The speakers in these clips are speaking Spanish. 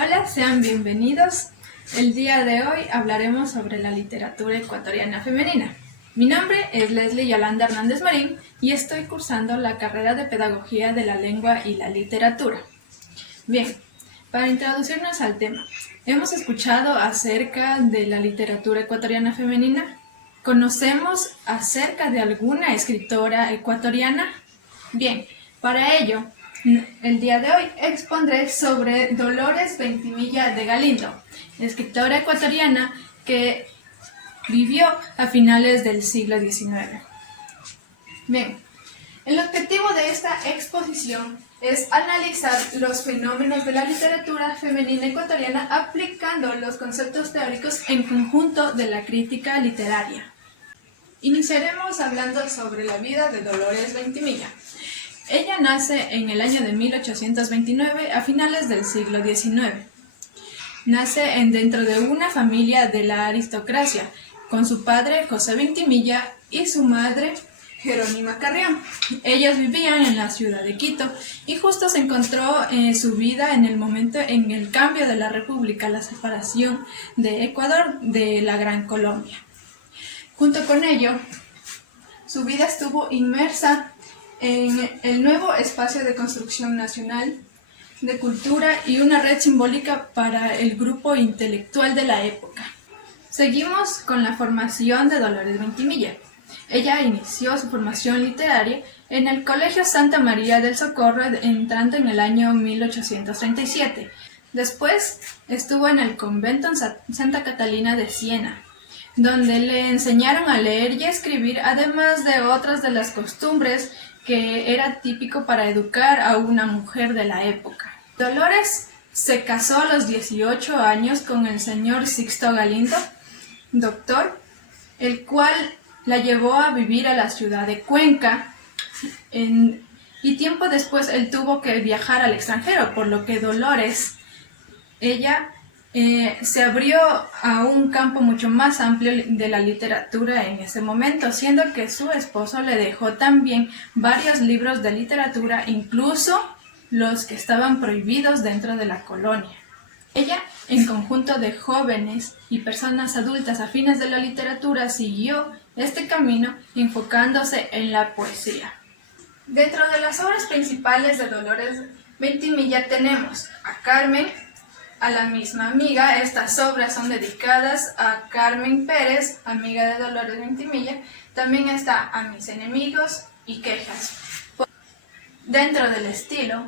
Hola, sean bienvenidos. El día de hoy hablaremos sobre la literatura ecuatoriana femenina. Mi nombre es Leslie Yolanda Hernández Marín y estoy cursando la carrera de Pedagogía de la Lengua y la Literatura. Bien, para introducirnos al tema, ¿hemos escuchado acerca de la literatura ecuatoriana femenina? ¿Conocemos acerca de alguna escritora ecuatoriana? Bien, para ello, el día de hoy expondré sobre Dolores Ventimilla de Galindo, escritora ecuatoriana que vivió a finales del siglo XIX. Bien, el objetivo de esta exposición es analizar los fenómenos de la literatura femenina ecuatoriana aplicando los conceptos teóricos en conjunto de la crítica literaria. Iniciaremos hablando sobre la vida de Dolores Ventimilla. Ella nace en el año de 1829 a finales del siglo XIX. Nace dentro de una familia de la aristocracia, con su padre José Ventimilla y su madre Jerónima Carrión. Ellos vivían en la ciudad de Quito y justo se encontró su vida en el momento en el cambio de la República, la separación de Ecuador de la Gran Colombia. Junto con ello, su vida estuvo inmersa en el nuevo espacio de construcción nacional, de cultura y una red simbólica para el grupo intelectual de la época. Seguimos con la formación de Dolores Ventimilla. Ella inició su formación literaria en el Colegio Santa María del Socorro, entrando en el año 1837. Después estuvo en el convento Santa Catalina de Siena, donde le enseñaron a leer y a escribir, además de otras de las costumbres que era típico para educar a una mujer de la época. Dolores se casó a los 18 años con el señor Sixto Galindo, doctor, el cual la llevó a vivir a la ciudad de Cuenca, y tiempo después él tuvo que viajar al extranjero, por lo que Dolores, ella se abrió a un campo mucho más amplio de la literatura en ese momento, siendo que su esposo le dejó también varios libros de literatura, incluso los que estaban prohibidos dentro de la colonia. Ella, en conjunto de jóvenes y personas adultas afines de la literatura, siguió este camino enfocándose en la poesía. Dentro de las obras principales de Dolores Ventimilla tenemos a Carmen, a la misma amiga. Estas obras son dedicadas a Carmen Pérez, amiga de Dolores Ventimilla. También está A mis enemigos y Quejas. Dentro del estilo,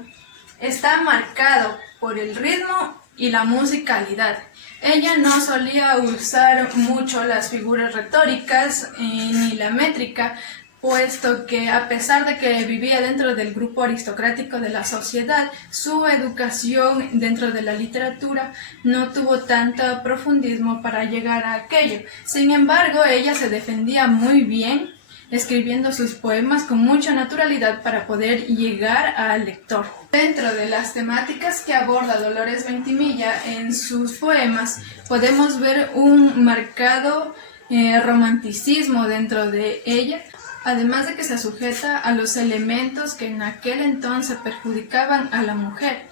está marcado por el ritmo y la musicalidad. Ella no solía usar mucho las figuras retóricas ni la métrica, puesto que a pesar de que vivía dentro del grupo aristocrático de la sociedad, su educación dentro de la literatura no tuvo tanto profundismo para llegar a aquello. Sin embargo, ella se defendía muy bien, escribiendo sus poemas con mucha naturalidad para poder llegar al lector. Dentro de las temáticas que aborda Dolores Ventimilla en sus poemas, podemos ver un marcado romanticismo dentro de ella, además de que se sujeta a los elementos que en aquel entonces perjudicaban a la mujer.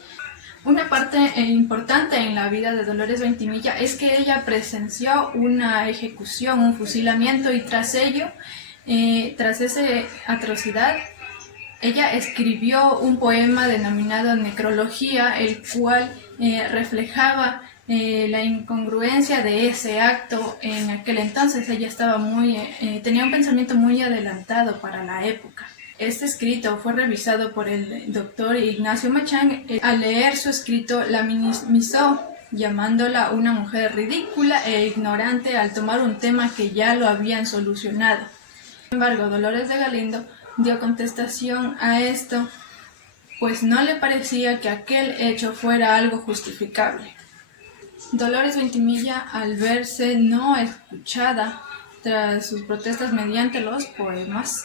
Una parte importante en la vida de Dolores Ventimilla es que ella presenció una ejecución, un fusilamiento, y tras ello, tras esa atrocidad, ella escribió un poema denominado Necrología, el cual reflejaba la incongruencia de ese acto. En aquel entonces ella estaba tenía un pensamiento muy adelantado para la época. Este escrito fue revisado por el doctor Ignacio Machán. Al leer su escrito la minimizó, llamándola una mujer ridícula e ignorante al tomar un tema que ya lo habían solucionado. Sin embargo, Dolores de Galindo dio contestación a esto, pues no le parecía que aquel hecho fuera algo justificable. Dolores Ventimilla, al verse no escuchada tras sus protestas mediante los poemas,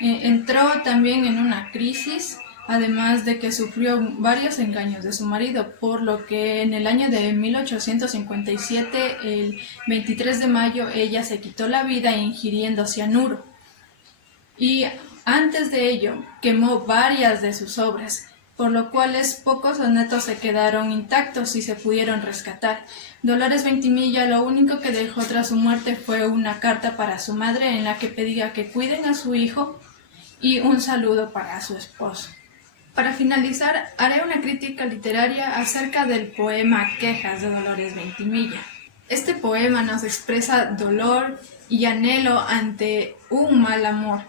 entró también en una crisis, además de que sufrió varios engaños de su marido, por lo que en el año de 1857, el 23 de mayo, ella se quitó la vida ingiriendo cianuro. Y antes de ello, quemó varias de sus obras, por lo cual pocos sonetos se quedaron intactos y se pudieron rescatar. Dolores Ventimilla lo único que dejó tras su muerte fue una carta para su madre en la que pedía que cuiden a su hijo y un saludo para su esposo. Para finalizar, haré una crítica literaria acerca del poema Quejas de Dolores Ventimilla. Este poema nos expresa dolor y anhelo ante un mal amor.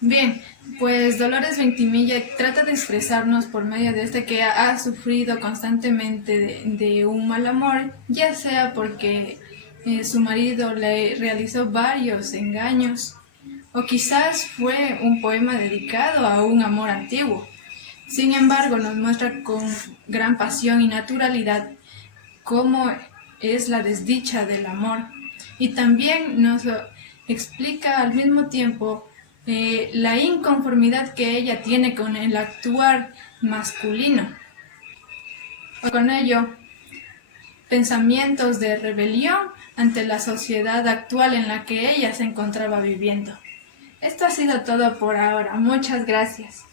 Bien, pues Dolores Ventimilla trata de expresarnos por medio de que ha sufrido constantemente de un mal amor, ya sea porque su marido le realizó varios engaños, o quizás fue un poema dedicado a un amor antiguo. Sin embargo, nos muestra con gran pasión y naturalidad cómo es la desdicha del amor, y también nos explica al mismo tiempo la inconformidad que ella tiene con el actuar masculino. Con ello, pensamientos de rebelión ante la sociedad actual en la que ella se encontraba viviendo. Esto ha sido todo por ahora. Muchas gracias.